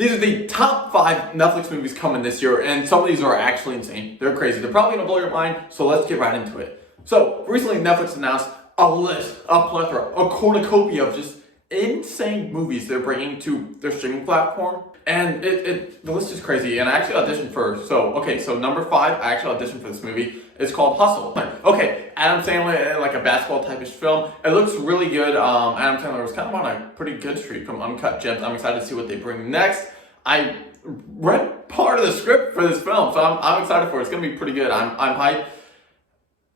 These are the top 5 Netflix movies coming this year, and some of these are actually insane. They're crazy. They're probably gonna blow your mind, so let's get right into it. So, recently Netflix announced a list, a plethora, a cornucopia of just insane movies they're bringing to their streaming platform. And the list is crazy, and I actually auditioned for, so number 5, I actually auditioned for this movie. It's called Hustle. Okay, Adam Sandler, like a basketball type-ish film. It looks really good. Adam Sandler was kind of on a pretty good streak from Uncut Gems. I'm excited to see what they bring next. I read part of the script for this film, so I'm excited for it. It's gonna be pretty good. I'm hyped.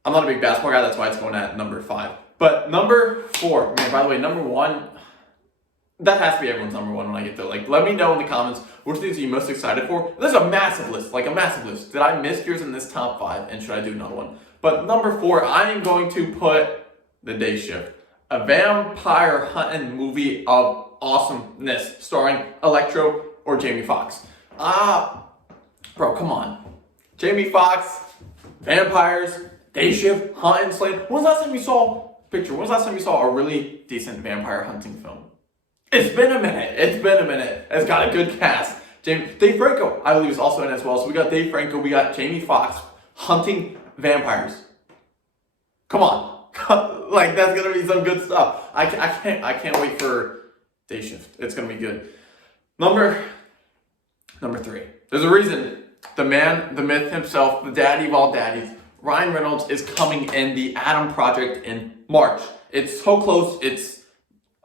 I'm not a big basketball guy, that's why it's going at number 5. But number 4, man, by the way, number 1, that has to be everyone's number 1 when I get there. Like, let me know in the comments which things are you most excited for. There's a massive list, like a massive list. Did I miss yours in this top 5, and should I do another one? But number 4, I am going to put The Day Shift, a vampire hunting movie of awesomeness, starring Electro or Jamie Foxx. Bro, come on. Jamie Foxx, vampires, Day Shift, hunting, slaying. When was the last time you saw a really decent vampire hunting film? It's been a minute. It's got a good cast. Dave Franco, I believe, is also in as well. So we got Dave Franco, we got Jamie Foxx hunting vampires. Come on. Like, that's gonna be some good stuff. I can't wait for Day Shift. It's gonna be good. Number 3. There's a reason the man, the myth himself, the daddy of all daddies, Ryan Reynolds, is coming in the Adam Project in March. It's so close.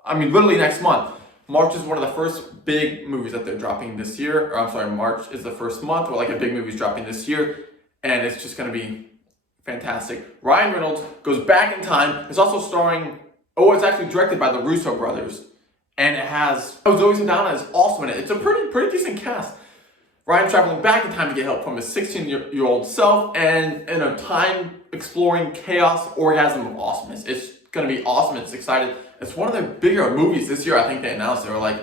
Literally next month. March is one of the first big movies that they're dropping this year. March is the first month where like a big movie's dropping this year, and it's just gonna be fantastic. Ryan Reynolds goes back in time. It's also starring. It's actually directed by the Russo brothers, and it has Zoe Saldana is also in it. It's a pretty decent cast. Ryan traveling back in time to get help from his 16-year-old self, and in a time-exploring chaos orgasm of awesomeness. It's gonna be awesome. It's excited. It's one of their bigger movies this year. I think they announced they were like,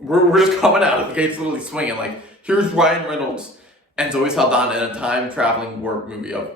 we're just coming out of the gates, literally swinging. Like, here's Ryan Reynolds and Zoe Saldana in a time-traveling work movie of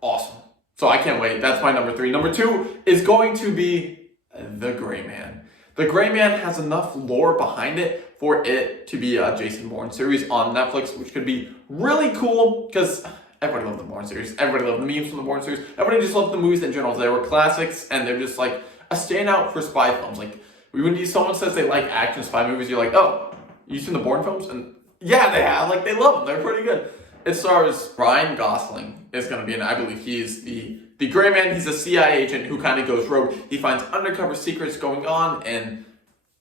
awesome. So I can't wait. That's my number 3. Number 2 is going to be The Gray Man. The Gray Man has enough lore behind it for it to be a Jason Bourne series on Netflix, which could be really cool because everybody loved the Bourne series. Everybody loved the memes from the Bourne series. Everybody just loved the movies in general. They were classics, and they're just like a standout for spy films. Like, when someone says they like action spy movies, you're like, oh, you seen the Bourne films? And yeah, they have. Like, they love them. They're pretty good. It stars Ryan Gosling is going to be in it. I believe he is the Gray Man. He's a CIA agent who kind of goes rogue. He finds undercover secrets going on in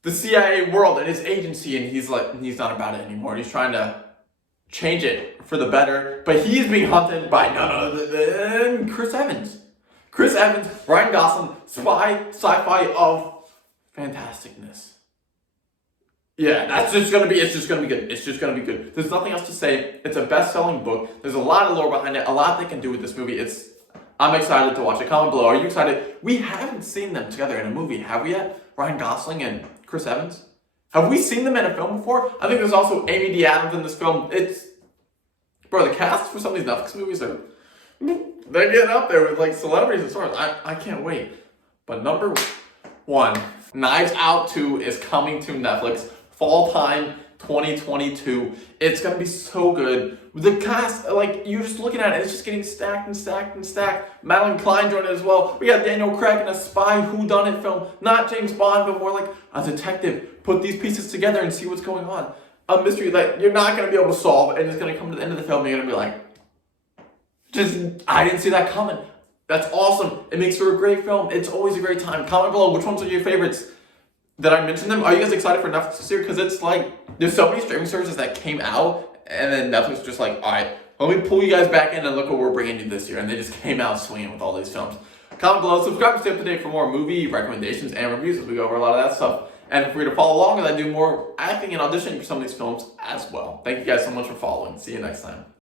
the CIA world and his agency, and he's not about it anymore. He's trying to change it for the better, but he's being hunted by none other than Chris Evans. Chris Evans, Ryan Gosling, sci-fi of fantasticness. Yeah, it's just gonna be good. There's nothing else to say. It's a best-selling book. There's a lot of lore behind it, a lot they can do with this movie. I'm excited to watch it. Comment below, are you excited? We haven't seen them together in a movie, have we yet? Ryan Gosling and Chris Evans? Have we seen them in a film before? I think there's also Amy D. Adams in this film. The cast for some of these Netflix movies they're getting up there with like celebrities and stars. I can't wait. But number 1, Knives Out 2 is coming to Netflix. Fall time 2022. It's gonna be so good. The cast, like, you're just looking at it, it's just getting stacked and stacked and stacked. Madeline Klein joined it as well. We got Daniel Craig in a spy whodunit film, not James Bond, but more like a detective. Put these pieces together and see what's going on. A mystery that you're not gonna be able to solve, and it's gonna come to the end of the film, and you're gonna be like, I didn't see that coming. That's awesome. It makes for a great film. It's always a great time. Comment below which ones are your favorites. Did I mention them? Are you guys excited for Netflix this year? Because it's like, there's so many streaming services that came out, and then Netflix just like, all right, let me pull you guys back in and look what we're bringing you this year. And they just came out swinging with all these films. Comment below, subscribe to stay up to date for more movie recommendations and reviews as we go over a lot of that stuff. And feel free to follow along as I do more acting and auditioning for some of these films as well. Thank you guys so much for following. See you next time.